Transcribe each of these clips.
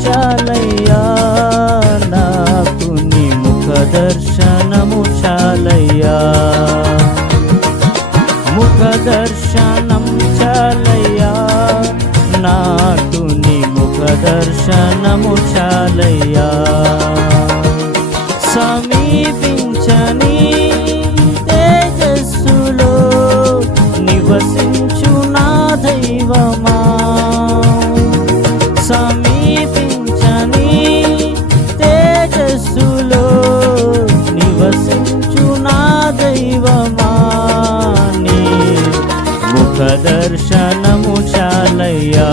जा మనస్సులో నివసించు నా దైవమా నీ ముఖ దర్శనము చాలయ్యా.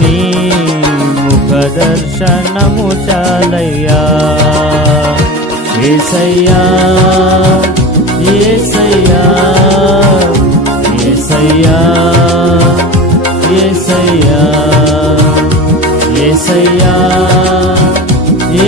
నీ ముఖ దర్శనము చాలయ్యా. ఏసయ్యా ఏసయ్యా ఏసయ్యా ఏసయ్యా ఏసయ్యా.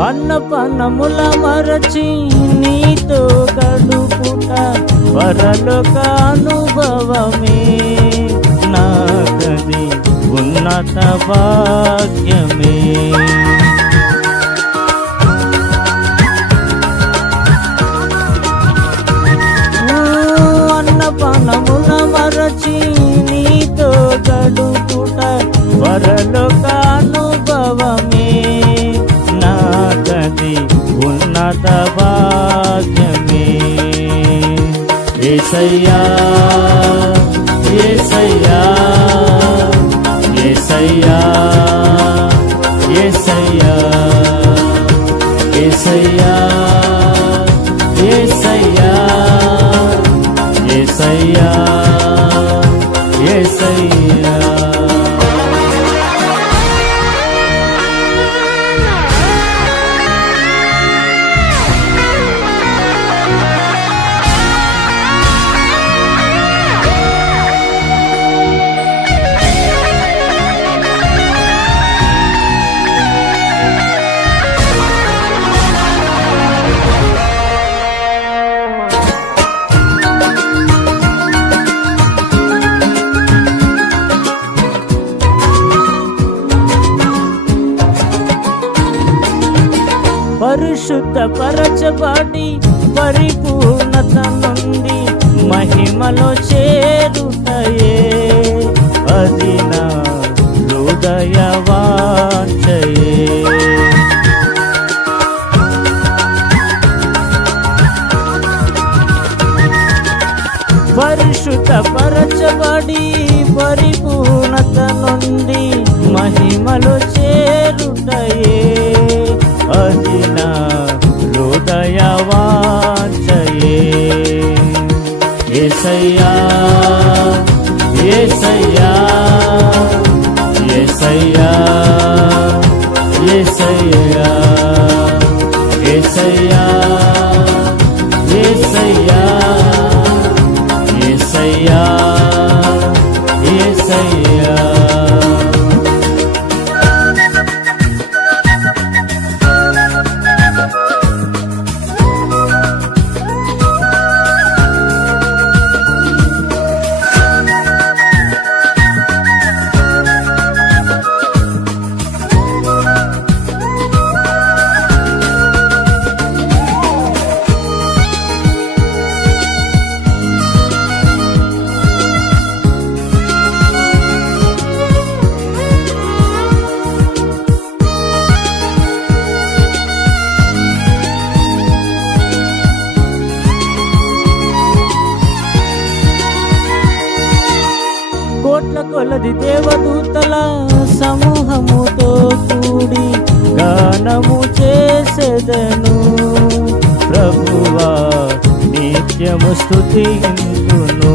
అన్నపన్నముల మరచి నీతో గడుపుట వరలోక అనుభవమే నాకది ఉన్నత భాగ్యమే. అన్నపన్నముల మరచి నీతో గడుపుట వరలోక ఏసయ్యా పరిశుద్ధ పరచబడి పరిపూర్ణత నుండి మహిమలో చేరుటయే. అది నా హృదయ కొలది దేవదూతల సమూహముతో కూడి గానము చేసేదను. ప్రభువా నిత్యము స్థుతింతును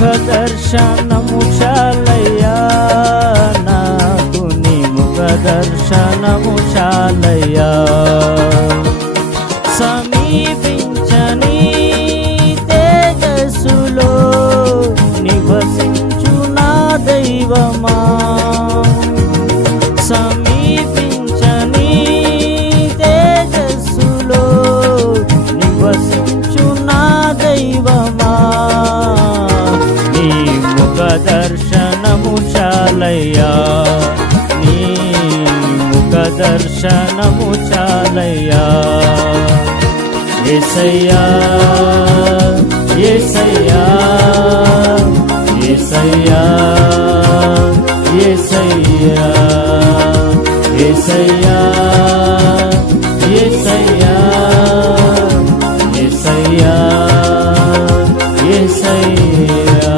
ముఖ దర్శనము చాలయ్యా నాకు నీ ముఖ దర్శనము చాలయ్యా సమీపించని తేజస్సులో నివసించు నా దైవమా. దర్శనము చాలయ్యా. ఏసయ్యా ఏసయ్యా ఏసయ్యా ఏసయ్యా ఏసయ్యా ఏసయ్యా ఏసయ్యా ఏసయ్యా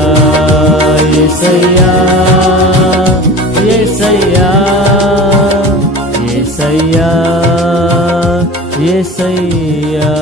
ఏసయ్యా ఏసయ్యా. ఏసయ్యా ఏసయ్యా.